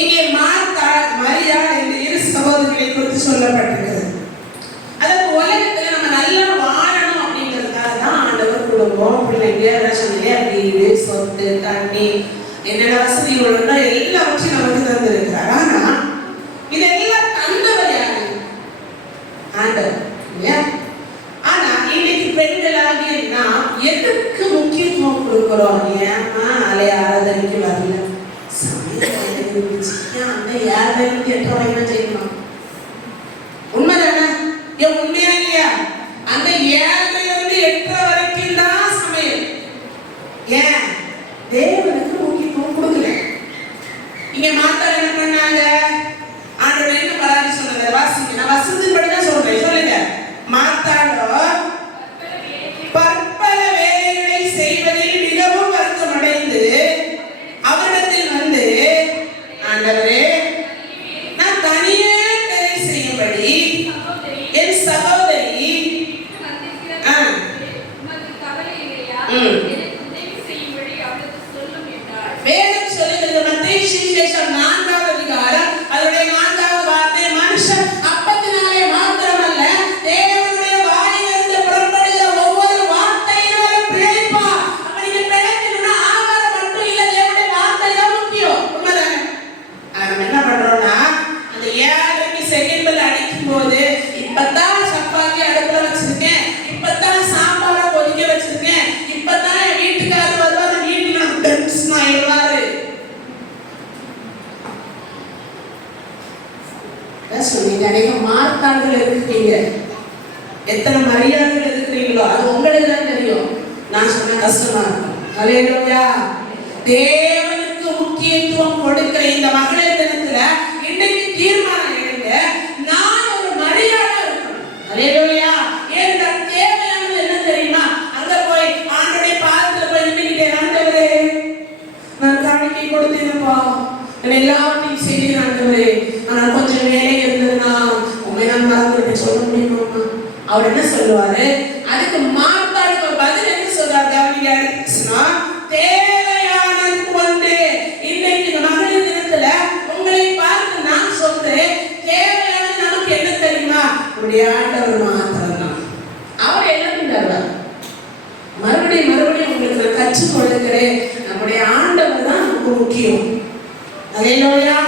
இங்கே மார்த்தா மரியா இந்த இரு சகோதரிகளை குறித்து சொல்லப்பட்டிருக்கிறது. அதாவது உலகத்துல நம்ம நல்லா வாழணும் அப்படிங்கிறதுக்காக தான் ஆண்டவர் குடும்பம், பிள்ளைங்க, ரசனையே, வீடு, சொத்து, தண்ணி, என்னென்ன வசதிகள் உண்டோ எல்லாவற்றையும் நமக்கு தந்திருக்கிறார். ஆனா இதெல்லாம் தந்தவர் யாரு? ஆண்டவர். ஆனா இன்னைக்கு பெண்களாகிய நாம் எதுக்கு முக்கியத்துவம் கொடுக்கிறோம்? ஏமா அலைய ஆராதனைக்கு வரல, சமையல் இருந்துச்சு, அந்த ஏழரைக்கு 8 வரைக்கும் தான் செய்யணும். உண்மைதானே? ஏன் உண்மையா இல்லையா? அந்த 7 8 வரைக்கும் தான் சமையல். ஏன்? தேவனுக்கு முக்கியத்துவம் கொடுக்கல. இங்க மாத்தா என்ன பண்ணாங்க? ஆண்டவர் என்ன பராதி சொன்னது? வாசிங்க. நான் வசனத்தின்படி தான் சொல்றேன். சொல்லுங்க. மாத்தாளோ பற்பல வேலைகளை செய்வதில் மிகவும் வருத்தமடைந்து அவரிடத்தில் வந்து, ஆண்டவரே, நான் தனியே வேலை செய்யும்படி என் சகோதரி வேதம் சொல்லுகிறது. மத்தேயு சுவிசேஷம் 4ஆம் அதிகாரம் அதனுடைய 4ஆவது வார்த்தை, மனுஷன் அப்பத்தினாலே மாத்திரமல்ல தேவனுடைய வாயிலிருந்து புறப்படுகிற ஒவ்வொரு வார்த்தையினாலும் பிழைப்பார். அப்ப நீங்க பிழைக்கணும்னா ஆகாரம் மட்டும் இல்ல, தேவனுடைய வார்த்தை தான் முக்கியம். உண்மைதானே? நம்ம என்ன பண்றோம்னா அந்த 7 செகண்ட்ல அடிக்கும் போது இப்பதான் சப்பாத்தி அடுப்புல வச்சிருக்கேன், இப்பதான் சாம்பார கொதிக்க வச்சிருக்கேன், இப்பதான் என் வீட்டுக்காரர் வருவாரு, வீட்டுல டென்ஷன் ஆயிடுவாரு. சொன்னீங்க. அநேக மார்த்தாள்கள் இருக்கீங்க, எத்தனை மரியாதைகள் இருக்கிறீங்களோ அது உங்களுக்கு தான் தெரியும். நான் சொன்ன கஷ்டமா இருக்கும். அல்லேலூயா. தேவனுக்கு முக்கியத்துவம் கொடுக்கிற இந்த மகளிர் தினத்துல இன்னைக்கு தீர்மானம் எடுங்க, நான் ஒரு மரியாதை இருக்கணும். அல்லேலூயா. ஏன்னா தேவையானது என்ன தெரியுமா? அங்க போய் ஆண்டவருடைய பாதத்துல போய் நின்னுக்கிட்டே, ஆண்டவரே நான் காணிக்கை கொடுத்தேனப்பா, எல்லாவற்றையும் செய்தேன் ஆண்டவரே, ஆனால் கொஞ்சம் வேலை இருந்ததுன்னா உண்மை நான் மறந்துவிட்டு சொல்ல முடியுமா? அவர் என்ன சொல்லுவாரு? அதுக்கு மார்த்தாளுக்கு ஒரு பதில் என்ன சொல்றாரு? கவனிங்க. தேவையானதுக்கு வந்து இன்னைக்கு இந்த மகளிர் தினத்துல உங்களை பார்த்து நான் சொல்றேன், தேவையானது நமக்கு என்ன தெரியுமா? நம்முடைய ஆண்டவர் மாத்திரம் தான். அவர் என்ன தருவார்? மறுபடியும் உங்களுக்கு நான் கற்றுக் கொடுக்கிறேன், நம்முடைய ஆண்டவர் தான் நமக்கு முக்கியம். அல்லேலூயா.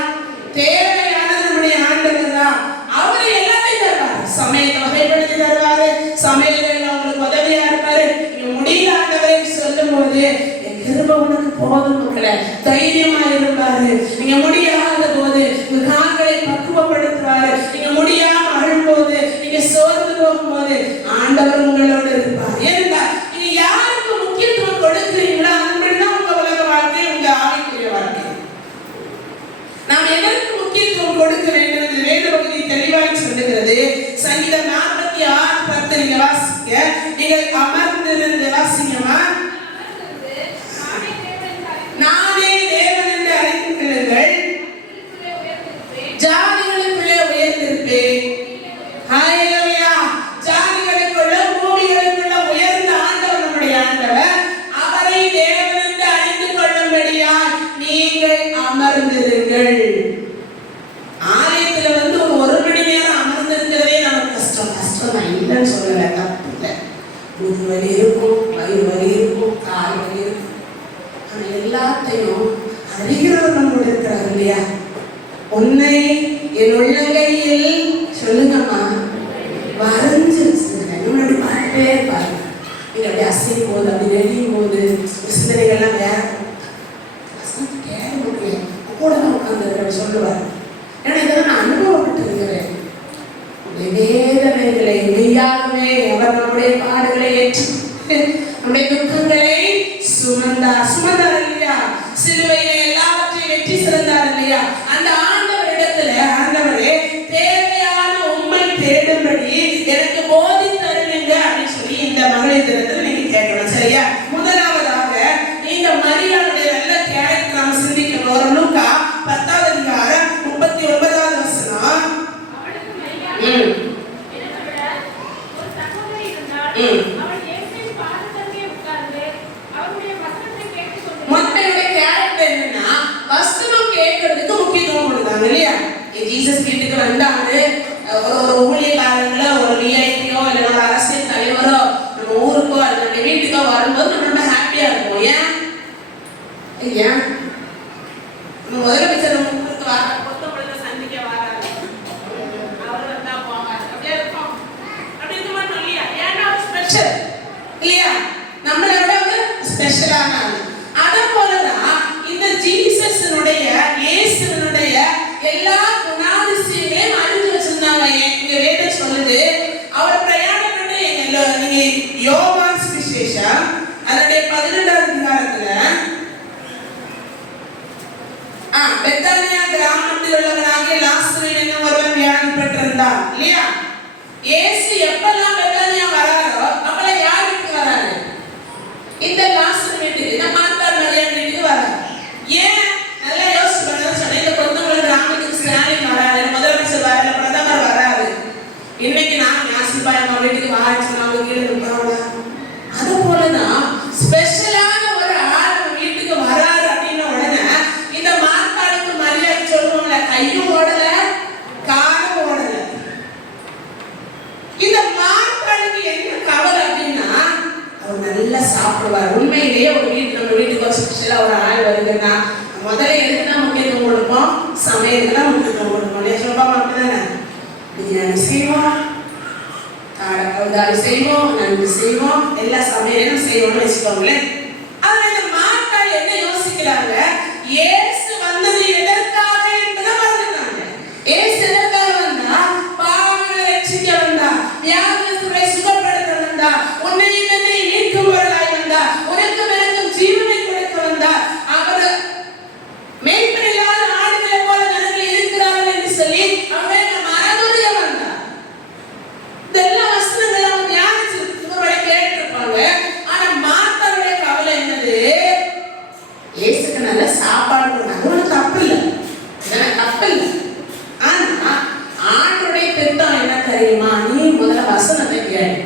தேவையானது நம்முடைய ஆண்டவர் தான். அவர் எல்லாத்தையும் தருவார். சமையல் வகைப்படுத்தி தருவாரு, சமையல் உங்களுக்கு உதவியா இருப்பாரு. நீங்க முடியல ஆண்டவரே சொல்லும் போது என் கிருபை உனக்கு போதும் மக்களே, தைரியமா இருப்பாரு. நீங்க முடியாத போது உங்க கால்களை பக்குவப்படுத்துவாரு. நீங்க முடியாம அழும்போது, நீங்க சோர்ந்து போகும்போது ஆண்டவர் உங்களோட இருப்பார். ஏன்னா நீங்க யாருக்கு முக்கியத்துவம் கொடுக்குறீங்களோ அதுபடிதான் உங்க உலக வாழ்க்கை, உங்க ஆவிக்குரிய வாழ்க்கை. நாம் எதற்கு முக்கியத்துவம் கொடுக்க வேண்டும் என்று வேத பகுதி தெளிவாக சொல்லுகிறது. சங்கீதம் 46:10 நீங்க வாசிக்க. நீங்கள் அமர்ந்திருந்து வாசிங்கம்மா. நானே தேவன் என்று அறிந்திருங்கள், ஜாதிகளுக்குள்ளே உயர்ந்திருப்பேன். ஹல்லேலூயா. ஜாதிகளுக்குள்ள பூமிகளுக்குள்ள உயர்ந்த ஆண்டவர் நம்முடைய ஆண்டவர். அவரை தேவன் என்று அறிந்து கொள்ளும்படியால் நீங்கள் அமர்ந்திருங்கள். ஆலயத்துல வந்து ஒரு மணி நேரம் அமர்ந்திருக்கிறதே நமக்கு கஷ்டம். கஷ்டம் நான் இல்லைன்னு சொல்லல, தப்பு இல்லை. முது வலி இருக்கும், வயிறு வலி இருக்கும், கால் வலி இருக்கும். ஆனா எல்லாத்தையும் அறிகிறவர் நம்மோட இருக்கிறார் இல்லையா? உன்னை என் உள்ளங்கையில் சொல்லுங்கம்மா வரைஞ்சு முன்னாடி பாட்டே பாருங்க. நீங்க அப்படி அசையும் போது, அப்படி நெறியும் போது சிந்தனைகள்லாம் வேற கூட தான் உட்கார்ந்து சொல்லுவார். ஏன்னா இதெல்லாம் நான் அனுபவப்பட்டு இருக்கிறேன். வேதனைகளை மெய்யாகவே அவர் நம்முடைய பாடுகளை ஏற்று நம்முடைய துக்கங்களை சுமந்தார் இல்லையா? சிலுவையில எல்லாவற்றையும் வெற்றி சிறந்தார் இல்லையா? அந்த ஆண்டவரிடத்துல ஆண்டவரே தேவையான உண்மை தேடும்படி எனக்கு போதி தருவீங்க அப்படின்னு சொல்லி இந்த மகளிர் தினத்தில் நீங்க கேட்கணும். சரியா? முதலாவதாக இந்த மரியாளுடைய நல்ல கேரக்டர் நாம சிந்திக்கணும். லூக்கா 10ஆம் அதிகாரம் 39ஆவது வசனம். மொத்தனுடைய கேரக்டர் என்னன்னா வசனம் கேட்கறதுக்கு முக்கியத்துவம் முதலமைச்சர் உங்களுக்கு வர கொத்தமல்லி சந்திக்க வராரு, அவர் வந்தா போவார், அப்படியே இருக்கும். அப்படி இருக்க மாட்டோம் இல்லையா? ஏன்னா அவர் ஸ்பெஷல் இல்லையா? நம்மளை விட ஒரு ஸ்பெஷலான ஆளு. அதை போலதான் இந்த ஜீசஸனுடைய இயேசுனுடைய எல்லா குணாதிசயங்களையும் அறிஞ்சு வச்சிருந்தாங்க. இங்க வேதம் சொல்லுது, அவர் பிரயாணம் பண்ணி நீங்க யோவான் சுவிசேஷம் அதனுடைய 12வது அதிகாரத்துல பெத்தானியா கிராமத்தில் உள்ளவனாகிய லாசரு என்னும் ஒருவன் வியாதிப்பட்டிருந்தான் இல்லையா? இயேசு எப்பெல்லாம் பெத்தானியா வராரோ அப்பெல்லாம் யார் வீட்டுக்கு வராரு? இந்த லாசரு வீட்டுக்கு, இந்த மார்த்தா மரியாள் வீட்டுக்கு வராரு. ஏன்? நல்லா யோசிச்சு பண்ண சொன்னேன். இந்த கொத்தமல்லி கிராமத்துக்கு ஸ்டாலின் வராரு, முதலமைச்சர் வராரு, பிரதமர் வராரு. இன்னைக்கு நான் யாசிப்பாயம்மா வீட்டுக்கு வாரிச்சு அவங்க கீழே இருப்பாங்க. அது போலதான் ஸ்பெஷலான ஒரு ஆள் வீட்டுக்கு வராரு அப்படின்ன உடனே இந்த மார்த்தாளுக்கு மரியாதை சொல்லுவாங்கள, கையும் ஓடல காலும் ஓடல. இந்த மார்த்தாளுக்கு என்ன கவலை அப்படின்னா, அவர் நல்லா சாப்பிடுவார். உண்மையிலேயே ஒரு நம்ம வீட்டுக்கு ஒரு ஸ்பெஷலா ஒரு ஆள் வருதுன்னா முதல்ல எதுக்கு தான் முக்கியத்துவம் கொடுப்போம்? சமையலுக்கு தான் முக்கியத்துவம் கொடுப்போம். சொல்லுவாங்க அப்படிதானே? பிரியாணி செய்வோம், காடை செய்வோம், நன்றி செய்வோம், எல்லா சமையலும் செய்வோம்னு வச்சுக்கோங்களேன். அதுல இந்த மார்த்தாள் என்ன யோசிக்கிறாங்க? இயேசு வந்தது எதற்காக என்பதை மறந்துட்டாங்க. இயேசு எதற்காக வந்தா? பாவங்களை ரட்சிக்க வந்தா, வியாதியஸ்தரை சுகப்படுத்த வந்தா, உன்னையும் என்னையும் மீட்கும்பவராய் வந்தா, உனக்கும் எனக்கும் ஜீவனை கொடுக்க வந்தா. அவர் மேய்ப்பனில்லாத ஆடுகளை போல ஜனங்கள் இருக்கிறார்கள் என்று சொல்லி அவரை மறந்துடைய வந்தார். இதெல்லாம் வசனங்கள் அவங்க தியானிச்சு கேட்டிருப்பாங்க. ஆனா மார்த்தாளுடைய கவலை என்னது? இயேசுக்கு நல்ல சாப்பாடு கொடுங்க, அது ஒன்றும் தப்பு இல்லை, தப்பு இல்லை. ஆனா ஆண்டுடைய திட்டம் என்ன தெரியுமா? நீ முதல்ல வசனத்தை கேளு,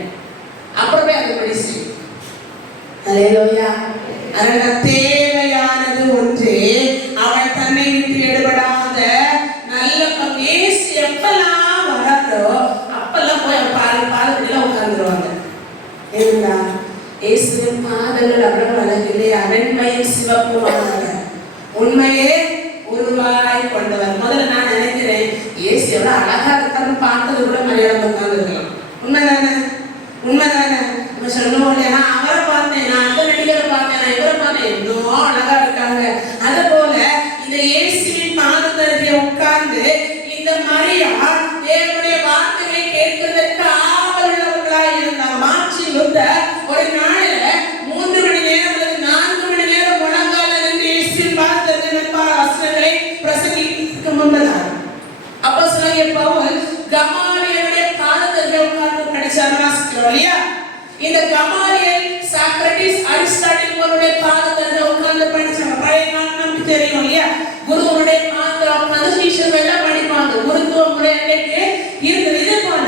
அப்புறமே அதை படி செய். அல்லேலூயா. அதனால தேவையானது ஒன்றே, அவள் தன்னை விட்டு எடுபடாத நல்ல இயேசு எப்பெல்லாம் வராரோ அப்பெல்லாம் போய் பாதப்படியில உட்கார்ந்துருவாங்க. ஏன்னா இயேசுவின் பாதங்கள் அவ்வளவு அழகு இல்லையா? வெண்மையும் சிவப்புமானவர், உண்மையே உருவாய் கொண்டவர். முதல்ல நான் நினைக்கிறேன், இயேசு எவ்வளவு அழகா இருக்கான்னு பார்த்தது கூட மரியாதை உட்கார்ந்து இருக்கலாம். உண்மைதானே? உண்மைதானே? நம்ம சொல்லுவோம் இல்லையா, அவரை பார்த்தேன், நான் அந்த நடிகரை பார்த்தேன், நான் இவரை பார்த்தேன், இன்னும் அழகா இருக்காங்க. அது போல இந்த இயேசுவின் பாதத்தருகே உட்கார்ந்து இந்த மரியாள் தேவனுடைய வார்த்தைகளை கேட்பதற்கு ஆவல் உள்ளவர்களாய் இருந்தார். மார்ட்டின் லூத்தர் ஒரு நாளில 3 மணி நேரம் அல்லது 4 மணி நேரம் முழங்கால நின்று இயேசுவின் பாதத்தருகே வசனங்களை பிரசங்கிக்க முன்பதார். அப்போஸ்தலனாகிய பவுல் கமாலியலுடைய பாதத்தருகே உட்கார்ந்து படிச்சார், வாசிக்கிறோம் இல்லையா? இந்த கமாலியல், சாக்ரட்டிஸ், அரிஸ்டாட்டில் போருடைய பாதத்தருகே உட்கார்ந்து படிச்சாங்க. பழைய நாள் நமக்கு தெரியும் இல்லையா? குருவனுடைய பாதத்தில் உட்கார்ந்து சீஷர்கள் எல்லாம் படிப்பாங்க. குருத்துவ முறை அன்றைக்கு இருந்தது. இது போல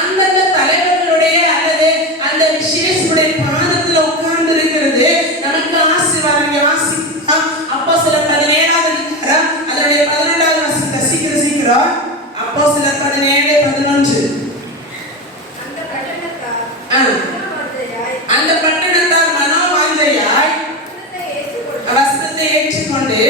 அந்தந்த தலைவர்களுடைய அல்லது அந்த விசேஷனுடைய பாதத்துல உட்கார்ந்து இருக்கிறது நமக்கு ஆசீர்வாதம். வாசிக்கலாம் அப்போஸ்தலர் 17வது அதிகாரம் அதனுடைய 12வது வசனத்தை சீக்கிரம் அப்போஸ்தலர் 17:11. அந்த பட்டணத்தார் மனோவாஞ்சையாய் வசனத்தை ஏற்றுக்கொண்டு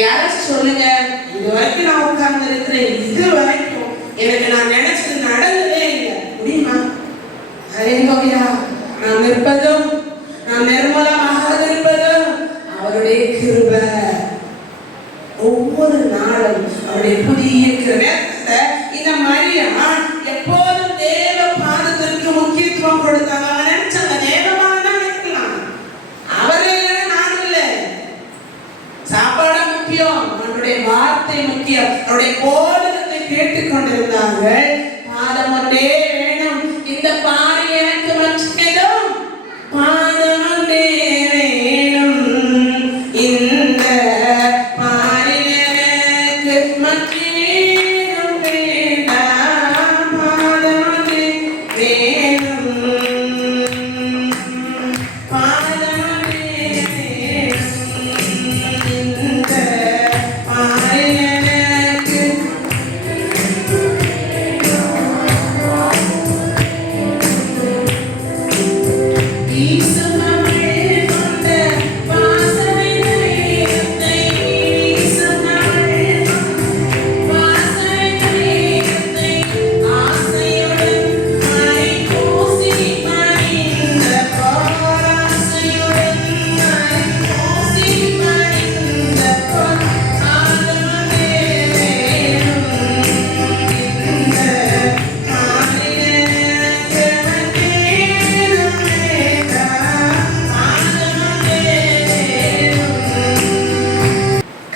யாராச்சும் சொல்லுங்க, இது வரைக்கும் நான் உட்கார்ந்து இருக்கிறேன், இது வரைக்கும் எனக்கு நான் நினைச்சது நடந்ததே இல்லை, முடியுமா? ஹல்லேலூயா. நாம் இருப்பதும் நாம் நிர்மூலமாக இருப்பதும் அவருடைய கிருபை. ஒவ்வொரு நாளும் அவருடைய புதிய கிருபை. இந்த மரியா எப்போதும் தேவ பாதத்திற்கு முக்கியத்துவம் கொடுத்தாங்க. நினைச்சாங்க தேவமாக தான் இருக்கலாம், அவரே நானும் இல்லை. சாப்பாடு முக்கியம், அவருடைய வார்த்தை முக்கியம். அவருடைய போதகத்தை கேட்டுக்கொண்டிருந்தார்கள். பாதம் ஒன்றே வேணும், இந்த பானை எனக்கு மற்றதும் பாதம் ஒன்றே வேணும், இந்த பானை எனக்கு மற்றதும் வேண்டாம், பாதம் ஒன்றே வேணும், பாதம் ஒன்றே வேணும், இந்த பானை எனக்கு.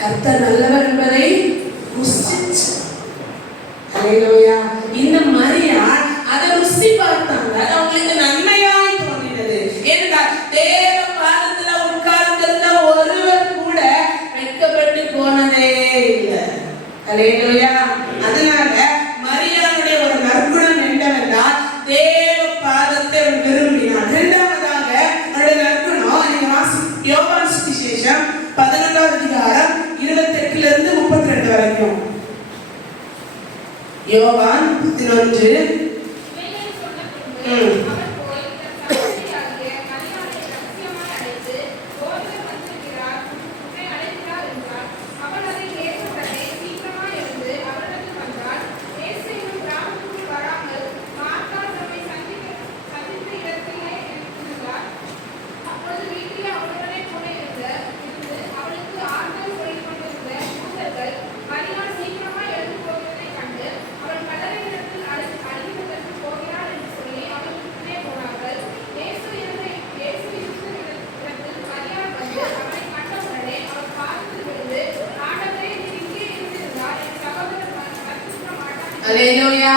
கர்த்தர் நல்லவர் என்பதை ருசிச்சு. ஹல்லேலூயா. இந்த மரியாள் அதை ருசி பார்த்தாங்க. அது அவங்களுக்கு நன்மையாய் தோன்றினது. ஏனென்றால் தேவ பாதத்துல உட்கார்ந்திருந்த ஒருவர் கூட வெட்கப்பட்டு போனதே இல்லை. ஹல்லேலூயா. அதனால மரியாளுடைய ஒரு நற்குணம் என்னவென்றால் தேவ பாதத்தை விரும்பினார். இரண்டாவதாக அவருடைய நற்குணம், யோவான் சுவிசேஷம் 11வது அதிகாரம் 28 32 வரைக்கும். யோவான் 11. ஹல்லேலூயா.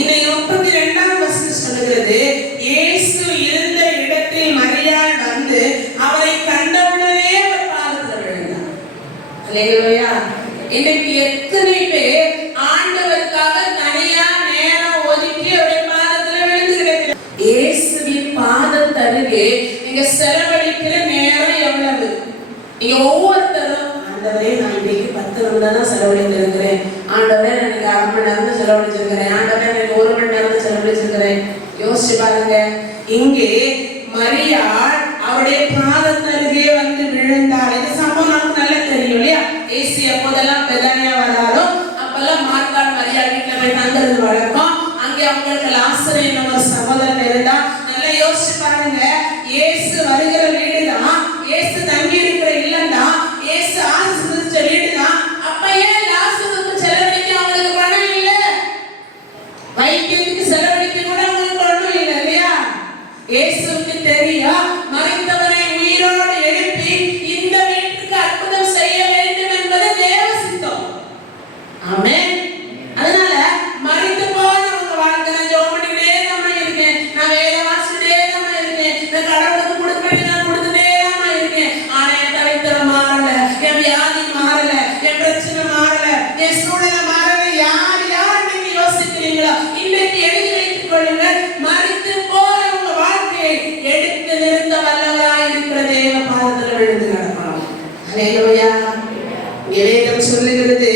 இந்த 32வது வசனம் சொல்லுகிறது, இயேசு இருந்த இடத்தில் மரியாள் வந்து அவரை கண்டவுடனே அவர் பாதத்தில் விழுந்தார். ஹல்லேலூயா. இன்னைக்கு எத்தனை பேர் ஆண்டவருக்காக தனியா நேரம் ஒதுக்கி அவருடைய பாதத்தில் விழுந்து கிடக்கிறார். இயேசுவின் பாதத்தருகே நீங்க செலவழிக்கிற நேரம் எவ்வளவு? நீங்க ஒவ்வொருத்தரும், ஆண்டவரே நான் இன்னைக்கு 10 நிமிடம் தான் செலவழித்திருக்கிறேன், ஆண்டவரே நான் இன்னைக்கு 1/2 மணி நேரம் செலவழிச்சிருக்கிறேன், ஆண்டவரே எனக்கு 1 மணி நேரம் செலவழிச்சிருக்கிறேன். யோசிச்சு பாருங்க. இங்கே மரியாள் அவருடைய பாதத்தருகே வந்து விழுந்தாள். இந்த சம்பவம் நமக்கு நல்லா தெரியும் இல்லையா? இயேசு எப்போதெல்லாம் பெதானியா வராரோ அப்பெல்லாம் மார்த்தாள் மரியாள் வீட்டுல போய் தங்குறது வழக்கம். அங்கே அவங்களுக்கு லாசரு என்னும் ஒரு சகோதரன் இருந்தா. நல்லா யோசிச்சு பாருங்க. இயேசு வருகிற வீடுதான், இயேசு தங்கி இருக்கிற இல்லம் தான், இயேசு ஆசீர்வதிச்ச வீடுதான். அப்ப ஏன் லாசருக்கு செலவழிக்க அவங்களுக்கு பணம் இல்லை? வைத்தியத்துக்கு செலவழிக்க கூட அவங்களுக்கு பணம் இல்லை இல்லையா? இயேசுவுக்கு தெரியும் மரித்தவரை உயிரோடு எழுப்பி இந்த வீட்டுக்கு அற்புதம் செய்ய வேண்டும் என்பது தேவ சித்தம். ஆமென். அதனால மரித்து போனவங்க வாழ்க்கை, நான் ஜெபம் பண்ணிட்டே தான் இருக்கேன், நான் வேலை வாசிட்டே தான் இருக்கேன், நான் கடவுளுக்கு கொடுக்க நான் கொடுத்துட்டே தான் இருக்கேன், ஆனா என் தவித்திரம் மாறல, என் வியாதி மாறல, என் பிரச்சனை மாறல, என் சூழ்நிலை மாறல. யார் யார் நீங்க யோசிக்கிறீங்களோ இன்னைக்கு எழுதி வைத்துக் கொள்ளுங்கள். மரித்து போனவங்க வாழ்க்கையை எடுத்து நிறுத்த வல்லவராய் இருக்கிற தேவ பாதத்தில் விழுந்து நடக்கணும். ஹல்லேலூயா. வேதம் சொல்லுகிறது,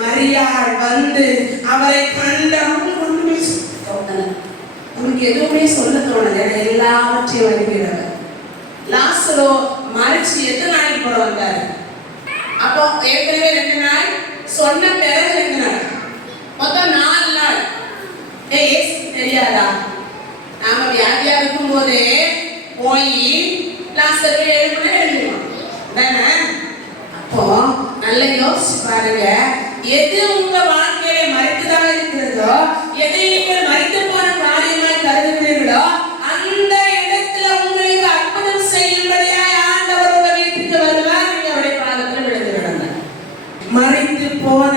மரியாள் வந்து அவரை கண்ட ஒன்றுமே தோணல, அவருக்கு எதுவுமே சொல்ல தோணல, எல்லாவற்றையும் அனுப்பிடுறாங்க. லாசரோ மரிச்சு எத்தனை நாளைக்கு போற வந்தாரு? அப்போ ஏற்கனவே 2 நாள் சொன்ன பிறகு 2 நாள் மொத்தம் 4 நாள். தெரியாதா? நாம வியாதியா இருக்கும் போதே போய் லாஸ்டருக்கு 7 மணி எழுதுவோம். அப்போ நல்ல யோசிச்சு பாருங்க, எது உங்க வாழ்க்கையில மறைத்துதான் இருக்கிறதோ, எதை நீங்கள் மறைத்து போன காரியமாய் கருதுகிறீர்களோ, அந்த இடத்துல உங்களுக்கு அற்புதம் செய்யும்படியாய் ஆண்டவர் உங்க வீட்டுக்கு வருவார். நீங்க அவருடைய பாதத்தில் விழுந்து கிடங்க. மறைத்து போன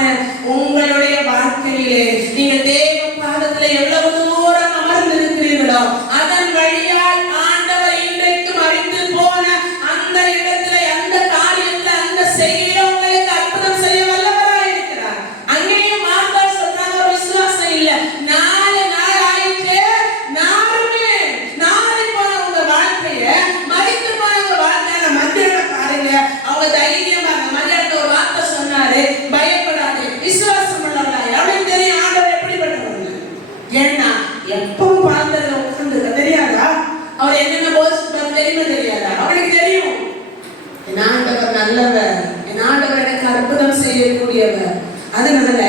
உங்களுடைய வாழ்க்கையிலே நீங்க தேவ பாதத்துல எவ்வளவு தூரம் அமர்ந்திருக்கிறீர்களோ, அதன் வழியால் ஆண்டவர் இன்றைக்கு மறைத்து போன அந்த இடத்துல, அந்த காரியத்துல, அந்த செய்தியில உங்களுக்கு அற்புதம் செய்ய வல்லவராய் இருக்கிறார். அங்கேயும் மார்த்தா சொன்னாங்க, ஒரு விசுவாசம் இல்ல. 4 நாள் ஆயிட்டு நாருமே நாரி போன உங்க வாழ்க்கைய, மறைத்து போன உங்க வாழ்க்கையில மத்தியான பாருங்க, அவங்க தைரியமா மத்தியானத்துல ஒரு வார்த்தை சொன்னாரு, பயப்படாது, விசுவாசம் உள்ளவராய். அவளுக்கு தெரியும் ஆண்டவர் எப்படிப்பட்டவங்க. ஏன்னா எப்பவும் பார்த்ததுல உட்கார்ந்து தெரியாதா? அவர் என்னென்ன போதிச்சுட்டாரு தெரியுமா? தெரியாதா? அவளுக்கு தெரியும். என் ஆண்டவர் நல்லவர், என் ஆண்டவர் எனக்கு அற்புதம் செய்யக்கூடியவர். அதனால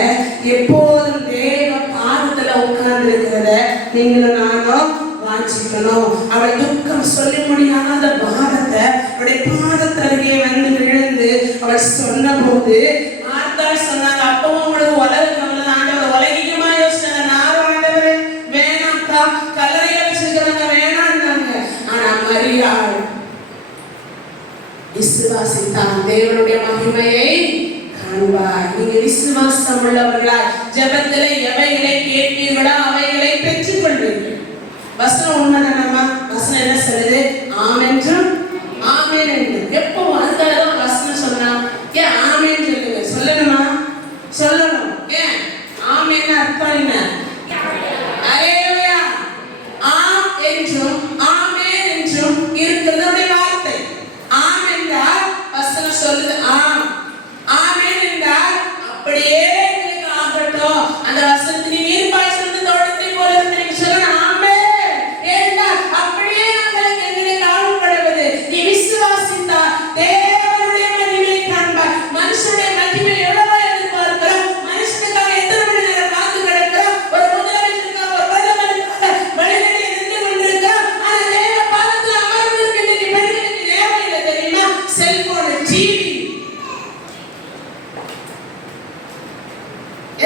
எப்போதும் தேவ பாதத்துல உட்கார்ந்து இருக்கிறத நீங்களும் நானும் வாஞ்சிக்கணும். அவள் துக்கம் சொல்ல முடியாத பாதத்தை அவளுடைய பாதத்தருகே வந்து விழுந்து அவள் சொன்ன போது மார்த்தா சொன்னாங்க, அப்பவும் உங்களுக்கு உலகம் ஆண்டவர் உலகிக்குமா யோசிச்சாங்க. நாரும் ஆண்டவர் வேணாம்க்கா, கல்லறைய வச்சிருக்கிறவங்க வேணான்னாங்க. ஆனா மரியாள் விசுவாசித்தான், தேவனுடைய மகிமையை காண்பார். நீங்க விசுவாசம் உள்ளவர்களாய் ஜெபத்திலே எவைகளை கேட்பீர்களோ அவைகளை பெற்றுக் கொள்வீர்கள். வசனம் உண்மைதானம்மா? வசனம் என்ன சொல்லுது? ஆமென்றும் ஆமென் என்று. எப்போ அதுக்காக வசனம் சொன்னா ஏன் ஆமென் சொல்லுங்க? சொல்லணுமா? சொல்லணும். ஏன் ஆமென் அர்த்தம் என்ன? அல்லேலூயா. ஆம் என்றும் ஆமென் என்றும் இருக்கிறது வார்த்தை. ஆம் என்றால் வசனம் சொல்லுது ஆம், ஆமென் என்றால் அப்படியே உங்களுக்கு ஆகட்டும். அந்த வசனத்தின் நீர்ப்பாய் சொன்ன தோட்டத்தை போல நீங்க சொல்லணும் ஆமென் என்றால் அப்படியே உங்களுக்கு எங்களுக்கு ஆகப்படுவது. நீ விசுவாசித்தா தேவனுடைய மகிமையை காண்பாய். மனுஷனுடைய மகிமை எவ்வளவோ எதிர்பார்க்கிறோம். மனுஷனுக்காக எத்தனை மணி நேரம் காத்து கிடக்கிறோம். ஒரு முதலமைச்சருக்காக, ஒரு பிரதமருக்காக வழிநடை நின்று கொண்டிருக்கிறோம். ஆனா தேவ பாதத்தில் அமர்ந்திருக்கின்ற பெண்களுக்கு நேரம் இல்லை தெரியுமா? Cellphone, TV.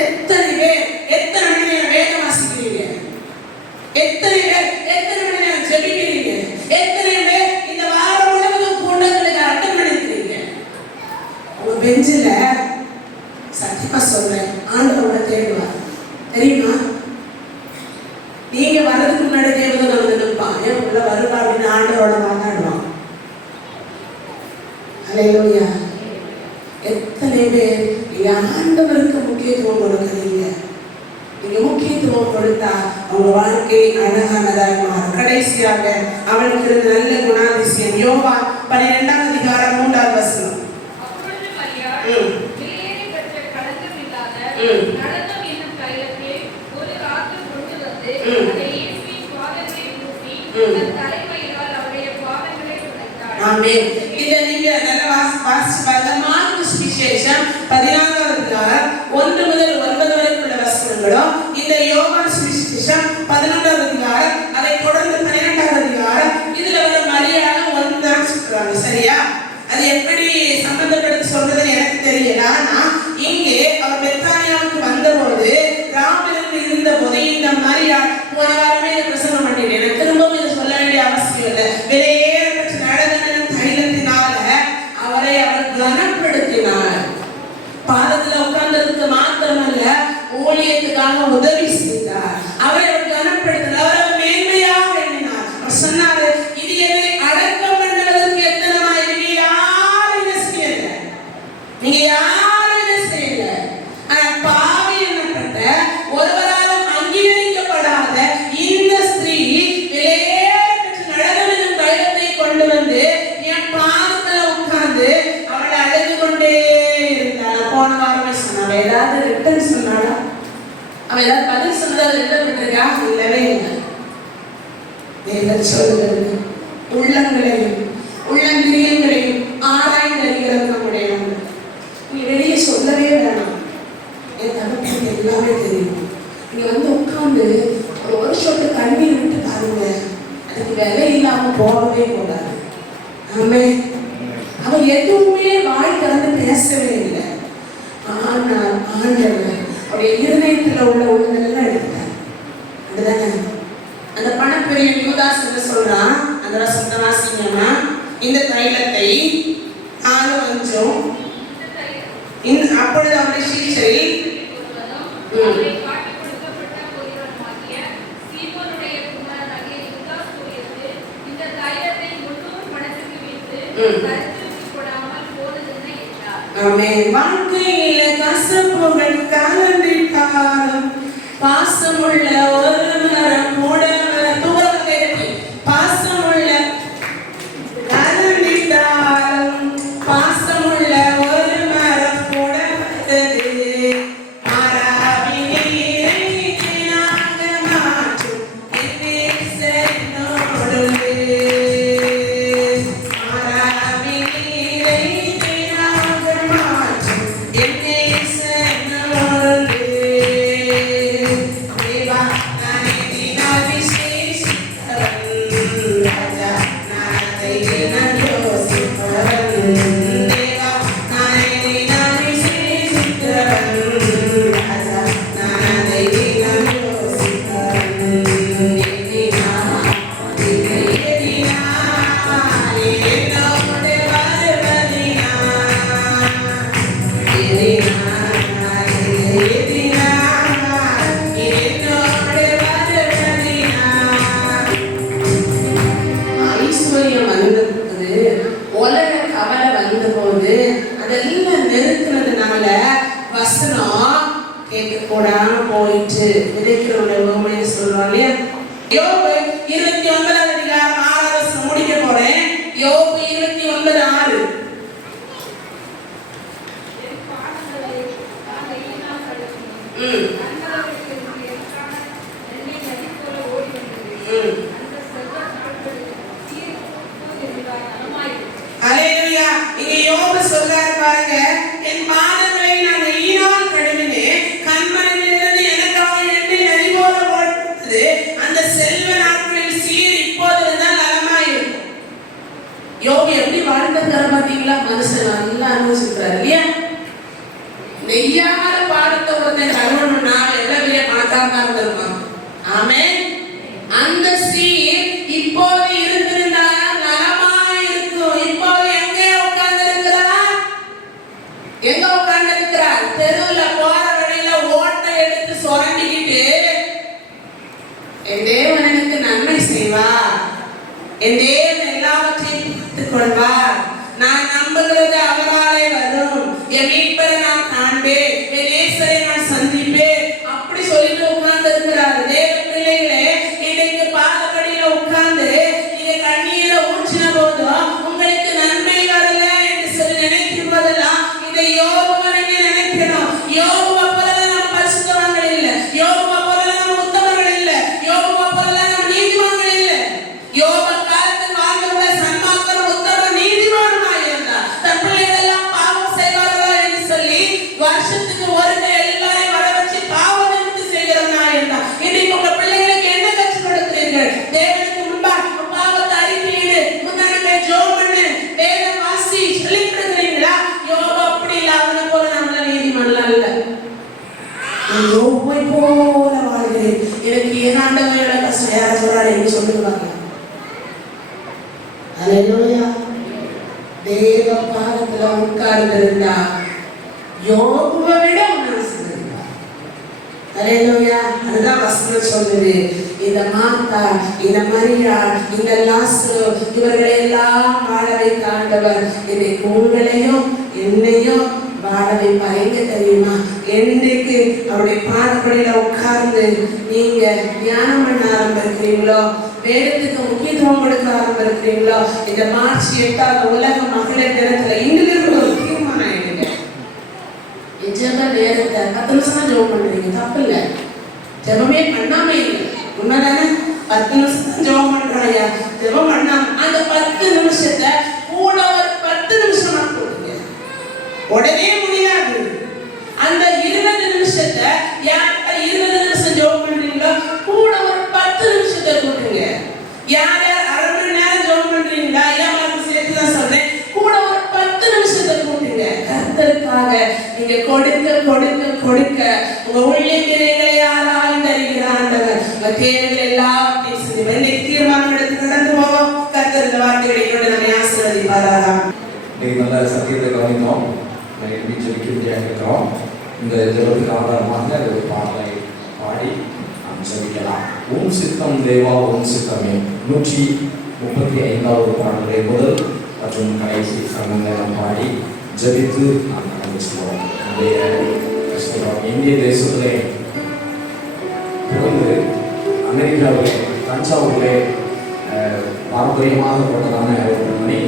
எத்தனை பேர் எத்தனை மணி நேரம் வேதம் வாசிக்கிறீங்க? எத்தனை பேர் எத்தனை மணி நேரம் ஜெபிக்கிறீங்க? எத்தனை பேர் இந்த வாரம் முழுவதும் கூட்டங்களுக்கு அட்டெண்ட் பண்ணிருக்கீங்க? உங்க பெஞ்சில சத்தியமா சொல்றேன், ஆண்டவரோட தேடுவார் தெரியுமா? நீங்க வர்றதுக்கு முன்னாடி தேவதை வந்து நிற்பான், ஏன் உள்ள வருவா அப்படின்னு ஆண்டவரோட மாட்டாடுவான். அல்லேலூயா. எத்தனை பேர் நீங்க ஆண்டவருக்கு முக்கியத்துவம் கொடுக்கிறீங்க? நீங்க முக்கியத்துவம் கொடுத்தா அவங்க வாழ்க்கை அழகானதாக மாறும். கடைசியாக அவளுக்கு இருந்த நல்ல குணாதிசயம் யோவான் 12ஆம் அதிகாரம் 3ஆம் வசனம். அப்பொழுது மரியாள் வெளியேறி பெற்ற களங்கம் இல்லாத நடனம் என்னும் தைலத்தை ஒரு ராத்திரி கொண்டு வந்து அதை இயேசுவின் பாதங்களில் ஊற்றி தன் தலைமயிரால் அவருடைய பாதங்களை துடைத்தாள். ஆமென். இதை நீங்க நல்ல வாசிச்சு பாருங்க. மார்க்கு சுவிசேஷம் 14ஆம் அதிகாரம் 1 முதல் 9 வரைக்குள்ள வசனங்களும், இந்த யோவான் சுவிசேஷம் 11ஆம் அதிகாரம், அதை தொடர்ந்து 12ஆம் அதிகாரம், இதுல வர மரியாதை ஒன்றுதான் சொல்றாங்க. சரியா? அது எப்படி சம்பந்தப்படுத்தி சொல்றதுன்னு எனக்கு தெரியல. ஆனா இங்கே அவர் பெத்தானியாவுக்கு வந்தபோது, ராமனுக்கு இருந்த போது இந்த மரியாள் போன வாரமே இதை பிரசங்கம் பண்ணிட்டேன். எனக்கு திரும்பவும் இதை சொல்ல வேண்டிய அவசியம் இல்லை. விலையேறப்பட்ட நடன தைலத்தினால அவரை அவர் கனப்படுத்தினார். பாதத்துல உட்கார்ந்ததுக்கு மாத்திரமல்ல, ஊழியத்துக்காக உதவி செய்தார். அவரை அவர் கனப்படுத்தினார். அவரை மேன்மையாக எண்ணினார். அவர் சொன்னாரு, இது என்னை அடக்கம் பண்ணுவதற்கு எத்தனமா இருக்கு, யாரும் என்ன செய்யல, நீங்க யாரும் என்ன செய்யல. ஆனா பாவி என்னப்பட்ட ஒருவராலும் அங்கீகரிக்கப்படாத இந்த ஸ்திரீ விலையேறப்பட்ட நடனம் என்னும் தைலத்தை கொண்டு வந்து என் பாதத்துல உட்கார்ந்து அவளை அழுது கொண்டே இருந்தாள். போன வாரமே சொன்னாள். ஏதாவது ரிட்டர்ன் சொன்னாளா? அவ ஏதாவது பதில் சொன்னதா ரிட்டர்ன் பண்ணிருக்கா? இல்லவே இல்லை. தேவன் சொல்லுகிறது, உள்ளங்களையும் உள்ளங்கிரியங்களையும் ஆராய்ந்து அறிகிறது நம்முடைய என் தகப்பனுக்கு எல்லாமே தெரியும். இங்க வந்து உட்கார்ந்து ஒரு வருஷத்து கண்ணீர் விட்டு பாருங்க, அதுக்கு விலை இல்லாம போகவே கூடாது. ஆமென். அவன் எதுவுமே வாய் திறந்து பேசவே இல்லை. ஆனால் ஆண்டவர் அவருடைய இருதயத்துல உள்ள உள்ளதெல்லாம் எடுத்தார். அதுதானே அந்த பணப்பெரிய யூதாஸ் என்ன சொல்றான், அந்த வசனத்தை வாசிங்கன்னா, இந்த தைலத்தை கொஞ்சம் அப்பொழுது அவருடைய சீஷரில் வாழ்க்கையில கசப்புகள் கலந்திட்டாலும் பாசமுள்ள ஒரு மரம் கூட பாசமுள்ள கலந்திட்டாலும் பாசமுள்ள ஒரு மரம் கூட போயிட்டு விதைக்கிறவங்க சொல்லுவாங்க. யோபு 29 அதிகாரம் 6 வசனம் முடிக்க போறேன். யோபு 29:6. ஹல்லேலூயா. இங்க யோபு சொல்றாரு பாருங்க, என் பாதங்களை நான் ஈனால் கழுவினேன், கண்மலையிலிருந்து எனக்காக எண்ணெய் நதி போல ஓடுகிறது, அந்த செல்வ நாட்களில் சீர் இப்போது வந்தால் நலமாயிருக்கும். யோபு எப்படி வாழ்ந்திருக்காரு பாத்தீங்களா? மனுஷன் நல்லா அனுபவிச்சிருக்காரு இல்லையா? நெய்யால பாடத்தை ஒருத்தன் கழுவணும்னா எவ்வளவு பெரிய பணக்காரனா இருந்திருப்பான். ஆமென். அந்த சீர் இப்போது இருந்திருந்தா நலமா இருக்கும். இப்போது எங்கே உட்கார்ந்து இருக்கிறார்? எங்க உட்கார்ந்து இருக்கிறார்? தெருவுல போற வழியில ஓட்டை எடுத்து சொரண்டிக்கிட்டு, என் தேவன் எனக்கு நன்மை செய்வார், என் தேவன் எல்லாவற்றையும் பார்த்துக் கொள்வார், நான் நம்புகிறது அவராலே வரும், என் மீட்பரை நான் காண்பேன், என் நேசரை நான் சந்திப்பேன், அப்படி சொல்லிட்டு உட்கார்ந்து இருக்கிறார். தேவ பிள்ளைகளே, இன்னைக்கு பாதபடியில உட்கார்ந்து நீங்க கண்ணீரை ஊற்றின போதும் உங்களுக்கு நன்மை வரல என்று சொல்லி நினைக்கும் போதெல்லாம் இந்த யோபு நீங்க நினைக்கணும். யோபு போல நம்ம பரிசுத்தவான்கள் இல்ல, யோபு போல நம்ம உத்தமர்கள் இல்ல, யோபு போல நம்ம நீதிமான்கள் இல்ல. யோபு காலத்தில் வாழ்ந்த சன்மார்க்கர் உத்தமர் நீதிமானுமாய் இருந்தார். தன் பிள்ளைகள் எல்லாம் பாவம் செய்வார்களோ என்று சொல்லி வருஷத்துக்கு ஒரு எல்லாரையும் வர வச்சு பாவம் நிமித்து செய்கிறவனா இருந்தார். இன்னைக்கு உங்க பிள்ளைகளுக்கு என்ன கற்றுக் கொடுக்கிறீர்கள்? தேவனுக்கு முன்பாக பாவத்தை அறிக்கையிடு, முன்னாடி ஜெபம் பண்ணு, வேதம் வாசி சொல்லிக் கொடுக்கிறீங்களா? யோபு அப்படி இல்ல, அவனை போல நம்மள நீதிமான்லாம் இல்ல. யோபை போல வாழ்கிறேன், எனக்கு ஏனாண்டவர்கள கஷ்டம் யார சொல்றாரு என்று சொல்லுவாங்க. ஹல்லேலூயா. தேவ பாதத்துல உட்கார்ந்து இருந்தா யோபுவை விட உணர்ந்திருப்பார். ஹல்லேலூயா. அதுதான் வசனம் சொல்லுது. இந்த மார்த்தா, இந்த மரியா, இந்த லாசரு, இவர்களை எல்லாம் வாழ வைத்த ஆண்டவர் இன்னைக்கு உங்களையும் என்னையும் வாழ வைப்பார். எங்க தெரியுமா? என்னைக்கு அவருடைய பாதப்படியில உட்கார்ந்து நீங்க தியானம் பண்ண ஆரம்பிக்கிறீங்களோ, வேதத்துக்கு முக்கியத்துவம் கொடுக்க ஆரம்பிக்கிறீங்களோ, இந்த மார்ச் 8 உலக மகளிர் தினத்துல இங்கிலிருந்து ஒரு தீர்மானம் எடுங்க. ஜெப நேரத்தை 10 நிமிஷம் ஜெபம் பண்றீங்க, தப்பு இல்லை. ஜெபமே பண்ணாம இல்லை, உண்மைதானே? 10 நிமிஷம் ஜெபம் பண்றாங்க, ஜெபம் பண்ணாம அந்த 10 நிமிஷத்தை கூட ஒரு 10 நிமிஷமா கொடுங்க. உடனே முடியாது. அந்த 20 நிமிஷத்தை கொடுக்க கொடுக்க கொடுக்க உங்க உள்ளங்களை ஆராய்ந்து அறிகிற ஆண்டவர் உங்க தேவைகள் எல்லாத்தையும் இன்னைக்கு தீர்மானம் எடுத்து நடந்து போவோம். கர்த்தர் இந்த வார்த்தைகளை கொண்டு நம்மை ஆசீர்வதிப்பாராம். நல்ல சத்தியத்தை கவனித்தோம். இருக்கிறோம். இந்த ஜெபத்துக்கு ஆதாரமாக ஒரு பாடலை பாடி நாம் ஜெபிக்கலாம். ஓம் சித்தம் தேவா ஓம் சித்தமே 135வது பாடலை முதல் மற்றும் கடைசி சங்கங்களை பாடி ஜெபித்து நாம் ஆரம்பிச்சுவோம். இந்திய தேசத்திலே பிறந்து அமெரிக்காவிலே தஞ்சாவூரிலே பாரம்பரியமாக கொண்டதான ஒரு மணி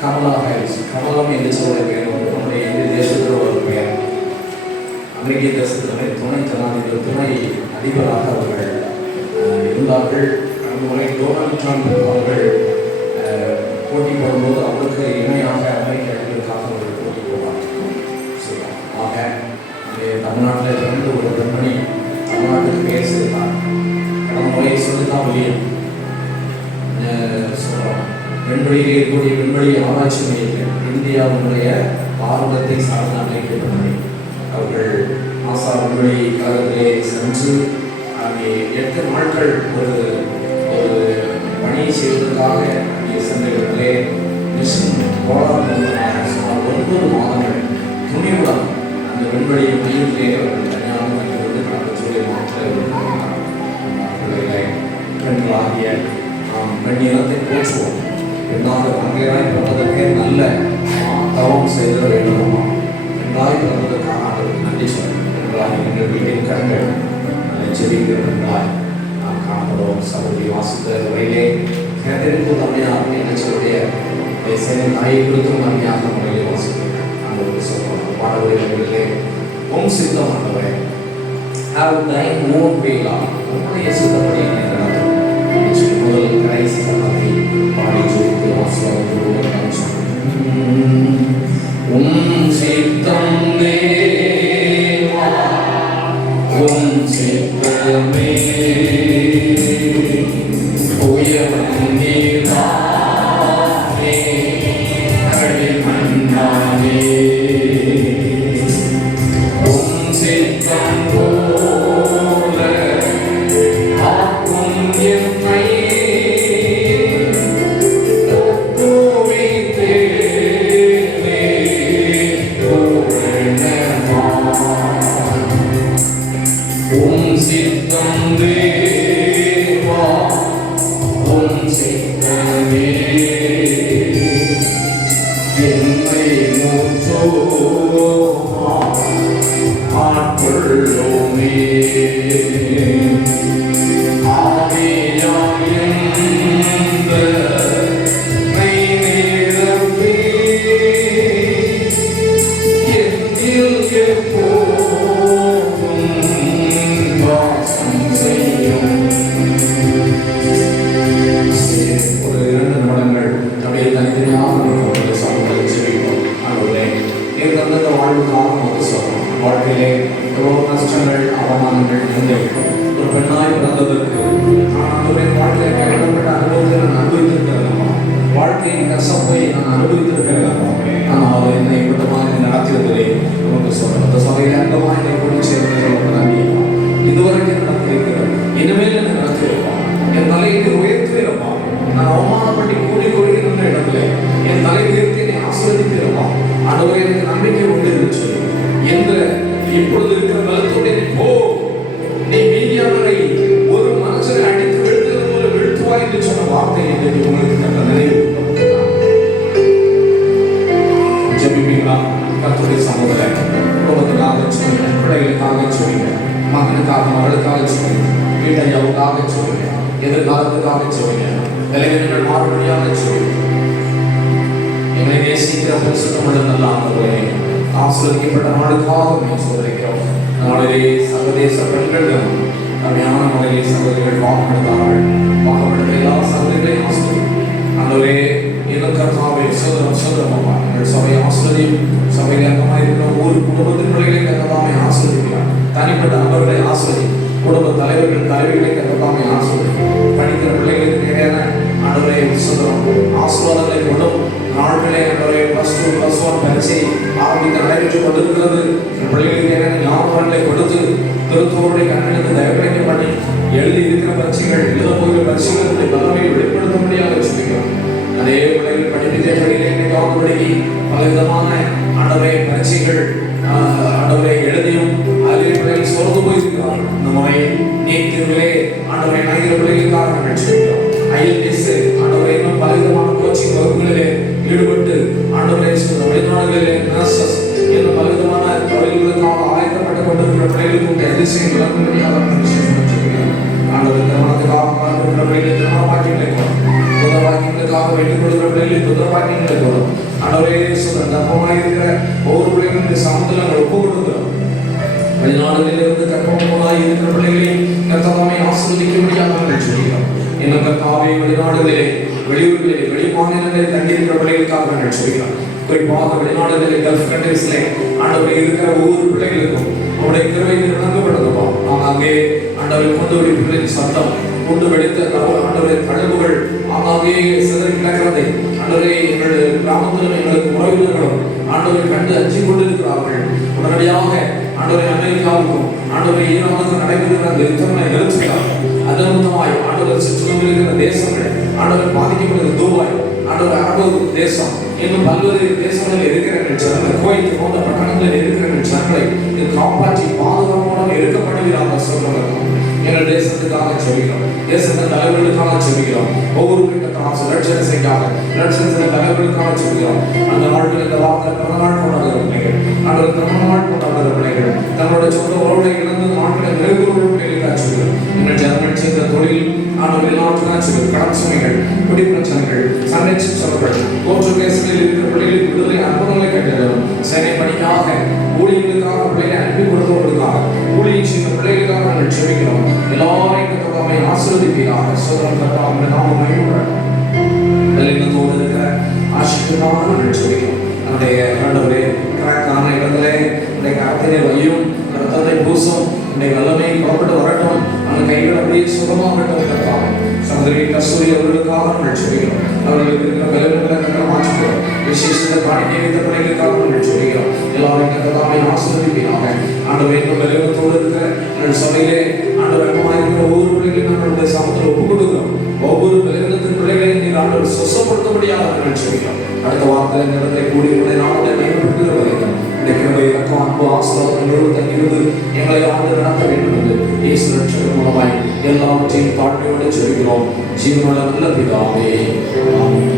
கமலா ஹாரிஸ். கமலம் என்று சொல்ல பேர் வந்து நம்முடைய இந்திய தேசத்தில் ஒரு பெயர். அமெரிக்க தேசத்திலே துணை ஜனாதிபதி துணை அதிபராக அவர்கள் இருந்தார்கள். கடந்த முறை டொனால்ட் ட்ரம்ப் அவர்கள் போட்டி போடும்போது அவருக்கு இணையாக அமெரிக்க அதிபருக்காக அவர்கள் போட்டி போவார்கள். ஆக தமிழ்நாட்டில் இருந்து ஒரு பெண்மணி தமிழ்நாட்டுக்கு பெயர் சேர்த்தார். கடந்த முறை சொல்லித்தான் வெளியும் சொல்கிறோம். விண்வெளியில் இருக்கக்கூடிய விண்வெளி ஆராய்ச்சி மையத்தில் இந்தியாவுடைய பாரதத்தை சார்ந்த அமெரிக்க பெண்மணி அவர்கள் நாசா விண்வெளி கழகத்திலே சென்று அங்கே 8 நாட்கள் ஒரு பணியை செய்வதற்காக அங்கே சென்றவர்களே மிஷன் போராடுவதற்காக சுமார் 9 மாதங்கள் துணிவுடன் அந்த விண்வெளி மையத்திலே அவர்கள் தனியாக வந்து கடந்த ஜூலை மாதத்தில் பெண்களாகிய நாம் பெண்ணினத்தை போற்றுவோம். பெண்ணாக மங்கையராய் பிறந்ததற்கே நல்ல தவம் செய்திட வேண்டுமா? பெண்ணாய் பிறந்ததற்கான அவருக்கு நன்றி சொல்லும். பெண்களாக எங்கள் வீட்டின் கண்கள் நல்ல செடிகள் பெண்களாய் நாம் காணப்படுவோம். சகோதரி வாசித்த வரையிலே கேட்டறிந்து அம்மையாக நினைச்சவருடைய சேனை தாயை குறித்தும் அம்மையாக முறையிலே வாசிக்கிறேன். நாங்கள் சொல்கிறோம் பாடவர்களிலே ஓம் சித்தம் ஆண்டவரே have thine own way Lord. உம்முடைய சித்தப்படி என்னை நடத்தும். முதல் கடைசி சங்கத்தை பாடி ஜெபித்து வாசகத்தோடு உம் சித்தம் தேவா உம் சித்தமே உயர்ந்தே அடிமன்னானே உம் சித்தம் போல ஆக்கும் என்னை வாழ்க்கையிலே எவ்வளவு கஷ்டங்கள் அவமானங்கள் இருந்திருக்கும். ஒரு பெண்ணாய் பிறந்ததற்கு வாழ்க்கையை கைவிடப்பட்ட அனுபவத்தை நான் அனுபவித்திருக்கிறேன். வாழ்க்கையின் கஷ்டத்தை நான் அனுபவித்திருக்கிறேன். ஆனால் என்னை இப்பட்டமாக நடத்தியதில்லை உனக்கு சொல்றேன். அந்த சபையில் அங்கமாக என்னை கொண்டு சேர்ந்தது நம்பி இதுவரைக்கும் நடத்திருக்கிறேன். இனிமேல் என்னை நடத்தியிருப்பான். என் தலையை உயர்த்தியிருப்பான். நான் அவமானப்பட்டு கூடி கொள்கின்ற இடத்துல என் தலை உயர்த்தி என்னை ஆசீர்வதித்திருப்பான். ஆண்டவரே எனக்கு நம்பிக்கை கொண்டு இருந்துச்சு என்ற இப்பொழுது இருக்கிற பலத்தோடு போ, நீ மீதியானவரை ஒரு மனுஷனை அடித்து வீழ்த்துவது போல வீழ்த்துவாய் என்று சொன்ன வார்த்தை என்று உங்களுக்கு கண்ட நினைவு ஜெபிப்பீங்களா? கர்த்தருடைய சமூகத்தில் குடும்பத்துக்காக சொல்லுங்க, பிள்ளைகளுக்காக சொல்லுங்க, மகனுக்காக மகளுக்காக சொல்லுங்க, வீட்டையாவுக்காக சொல்லுங்க, எதிர்காலத்துக்காக சொல்லுங்க, இளைஞர்கள் மாறுபடியாக சொல்லுங்க. எங்களை நேசிக்கிற பரிசுத்தமுள்ள நல்ல ஆண்டவரே, ஆசீர்வதிக்கப்பட்ட நாளுக்காக சோதரிக்கிறோம். நாளிலே சர்வதேச பெண்கள் அருமையான முறையிலே சகோதரிகள் வாக்குறுத்தார்கள். வாக்குறுத்த எல்லா சகோதரிகளையும் ஆசிரியர் ஆண்டவரே இலக்கத்தாவே சோதரம் சோதரமாமா எங்கள் சபையை ஆசிரியம் சபையில் அங்கமாக இருக்கிற ஒவ்வொரு குடும்பத்தின் பிள்ளைகளை கத்ததாமே ஆசிரியர் தனிப்பட்ட நபர்களை ஆசிரியம் குடும்ப தலைவர்கள் தலைவிகளை கத்ததாமே ஆசிரியர் படிக்கிற பிள்ளைகளுக்கு தேவையான ஆண்டவரே சோதரம் ஆசீர்வாதங்களை கொண்டும் நாட்களே ஆண்டவரே +2 +1 பரீட்சை ஆரம்பித்து நடைபெற்றுக் கொண்டிருக்கிறது. பிள்ளைகளுக்கு தேவையான ஞாபகங்களை கொடுத்து திருத்தோருடைய கண்களுக்கு தயவுரைக்க பண்ணி எழுதி இருக்கிற பரீட்சைகள் எழுதப்போகிற பரீட்சைகளுடைய பலனை வெளிப்படுத்த முடியாத சொல்லுகிறோம். அதே பிள்ளைகள் படிப்பித்த பள்ளிகளை காவல்படி பலவிதமான ஆண்டவரே பரீட்சைகள் ஆண்டவரை எழுதியும் அதிலே பிள்ளைகள் சோர்ந்து போயிருக்கிறார். இந்த முறை நீட் தேர்விலே ஆண்டவரை நைகிற பிள்ளைகளுக்காக நாங்கள் சொல்கிறோம். IELTS ஆண்டவரை இன்னும் பலவிதமான கோச்சிங் வகுப்புகளிலே ஈடுபட்டு ஆண்டவரை வெளிநாடுகளிலே நர்சஸ் இன்னும் பலவிதமான தொழில்களுக்காக ஆயத்தப்பட்டுக் கொண்டிருக்கிற பிள்ளைகளுக்கும் அதிசயம் விளங்கும்படியாக நாங்கள் சொல்கிறோம். ஆண்டவர் திருமணத்துக்காக இருக்கிற பிள்ளைகளுக்கு திருமண பாக்கியங்களை கொடுக்கும். புதிய பாக்கியங்களுக்காக வேண்டிக் கொள்கிற பிள்ளைகளுக்கு புதிய பாக்கியங்களை கொடுக்கும். ஆண்டவரே கர்ப்பமாக இருக்கிற ஒவ்வொரு பிள்ளைகளுடைய சமூகத்தில் நாங்கள் ஒப்புக் கொடுக்கிறோம். வெளிநாடுகளிலிருந்து கர்ப்பமாக இருக்கிற பிள்ளைகளை கர்த்தராமே ஆசீர்வதிக்கும்படியாக நாங்கள் சொல்கிறோம். இன்னும் கர்த்தாவே வெளிநாடுகளிலே வெளியூர்களிலே வெளிமாநிலங்களில் தங்கியிருக்கிற பிள்ளைகளுக்காக நாங்கள் சொல்கிறோம். குறிப்பாக வெளிநாடுகளில் கல்ஃப் கண்ட்ரீஸ்லே ஆண்டவரை இருக்கிற ஒவ்வொரு பிள்ளைகளுக்கும் அவருடைய கிருபையில் விளங்கப்படுதுப்பா. நாங்கள் அங்கே ஆண்டவரை கொண்டு வெடிப்புகளின் சத்தம் கொண்டு வெடித்த ஆண்டவரை கழிவுகள் ஆங்காங்கே சிதறி கிடக்கிறதை ஆண்டவரை எங்கள் கிராமத்திலும் எங்களுக்கு உறவினர்களும் ஆண்டவரை கண்டு அஞ்சி கொண்டிருக்கிறார்கள். உடனடியாக ஆண்டவரை அமெரிக்காவுக்கும் ஆண்டவரை ஈரானுக்கும் நடைபெறுகிற அந்த யுத்தங்களை நிறுத்துகிறார்கள். அதன் மூலமாய் ஆண்டவர் சுற்றிலும் இருக்கிற தேசங்கள் ஆண்டவர் பாதிக்கப்படுகிற துபாய் ஆண்டவர் அரபு தேசம் இன்னும் பல்வேறு தேசங்களில் இருக்கிற ஜனங்கள் குவைத் போன்ற பட்டணங்களில் இருக்கிற ஜனங்களை காப்பாற்றி பாதுகாப்பாக இருக்கப்படுகிறார்கள் சொல்றாங்க. எங்கள் தேசத்துக்காக சொல்கிறோம். தேசத்தின் தலைவர்களுக்காக சொல்கிறோம். ஒவ்வொரு லட்சணத்தைக்காக லட்சணத்தின் தலைவர்களுக்காக சொல்கிறோம். அந்த நாட்கள் இந்த வார்த்தை பிறந்த நாள் கொண்டாடுகிற பிள்ளைகள் ஆண்டவர் திருமண நாள் கொண்டாடுகிற பிள்ளைகள் தங்களுடைய சொந்த உறவுகளை இழந்து நாட்களை நிறைவுறும் பிள்ளைகளுக்காக சொல்கிறோம். எங்கள் ஜனங்கள் செய்த தொழில் ஆண்டவர் எல்லாவற்றுக்காக சொல்கிறோம். கடன் சுமைகள் குடி பிரச்சனைகள் சண்டை சிற்றவர்கள் கோர்ட்டு கேசுகளில் இருக்கிற பிள்ளைகளுக்கு விடுதலை அற்புதங்களை கட்டிடும். சேனை பணிக்காக ஊழியர்களுக்காக பிள்ளைகளை அனுப்பி கொடுத்தவர்களுக்காக ஊழியம் செய்த பிள்ளைகளுக்காக நாங்கள் செபிக்கிறோம். எல்லாரையும் கர்த்தராமே ஆசீர்வதிப்பீராக. சோதரம் கர்த்தாவே நாமம் மகிமைப்படட்டும். வெள்ளினத்தோடு இருக்கிற ஆசீர்வாதமாக நாங்கள் செபிக்கிறோம். நம்முடைய ஆண்டவரே கிராக்கான இடத்திலே உடைய கரத்திலே வையும் ரத்தத்தை பூசும் உடைய வல்லமை புறப்பட்டு வரட்டும். அந்த கைகள் அப்படியே சுகமாகட்டும். கர்த்தாவே சகோதரி கஸ்தூரி அவர்களுக்காக நாங்கள் செபிக்கிறோம். அவர்களுக்கு இருக்கிற பலவீனங்களை கர்த்தர் மாற்றுகிறோம். விசேஷத்தை காணிக்கை வைத்த பிள்ளைகளுக்காக நாங்கள் செபிக்கிறோம். எல்லாரையும் கர்த்தராமே ஆசீர்வதிப்பீராக. ஆண்டவரே இந்த பலவீனத்தோடு இருக்கிற எங்கள் சபையிலே ஆண்டவர் இருக்கிற ஒவ்வொரு பிள்ளைகளையும் நாங்களுடைய சமூகத்தில் ஒப்புக் கொடுக்கிறோம். ஒவ்வொரு பலவீனத்தின் பிள்ளைகளையும் நீங்கள் ஆண்டவர் சொசப்படுத்தபடியாக நாங்கள் செபிக்கிறோம். அடுத்த வாரத்தில் இந்த இடத்தை கூடி நாளுடைய மேம்படுத்துகிற வரைக்கும் இந்த கிருபை இறக்கம் அன்பு ஆசீர்வாதங்களோடு தங்கியிருந்து எங்களை ஆண்டு நடத்த வேண்டும் என்று இயேசு ரட்சகர் மூலமாய் எல்லாவற்றையும் தாழ்மையோடு செபிக்கிறோம். ஜீவனுள்ள நல்ல பிதாவே, ஆமென்.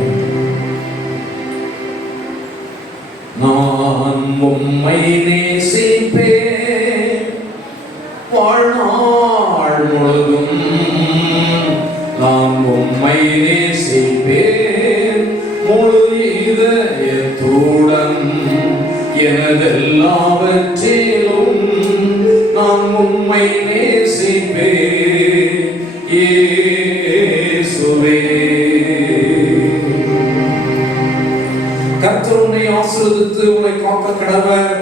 நான் உம்மை நேசிப்பேன் வாழ்நாள் முழுதும். நான் உம்மை நேசிப்பேன் முழு இதயத்துடன். எனதெல்லாவற்றிலும் நான் உம்மை நேசிப்பேன் இயேசுவே. கர்த்தர் உன்னை ஆசீர்வதித்து உன்னை காக்க கடவர்.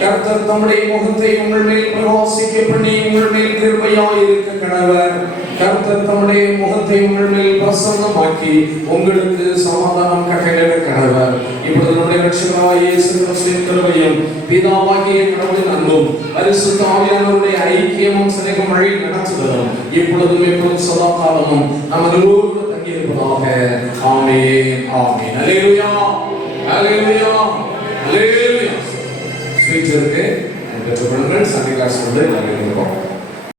கர்த்தர் தம்முடைய முகத்தை உங்கள் மேல் பிரகாசிக்க பண்ணி உங்கள் மேல் கிருபையாய் இருக்க கடவர். கர்த்தர் தம்முடைய முகத்தை உங்கள் மேல் பிரசன்னமாக்கி உங்களுக்கு சமாதானம் கட்டளையிட கடவர். இப்பொழுது நம்முடைய இரட்சகராகிய இயேசு கிறிஸ்துவின் கிருபையும் பிதாவாகிய கடவுளின் அன்பும் பரிசுத்த ஆவியானவருடைய ஐக்கியமும் சிநேகமும் வழி நடத்துதலும் இப்பொழுதும் எப்பொழுதும் சதா காலமும் நமது தங்கியிருப்பதாக. ஆமென், ஆமென். அல்லேலூயா, அல்லேலூயா, அல்லேலூயா. ஸ்வீட் இருக்கு. சண்டே கிளாஸ் வந்து நாங்கள் இருக்கோம்.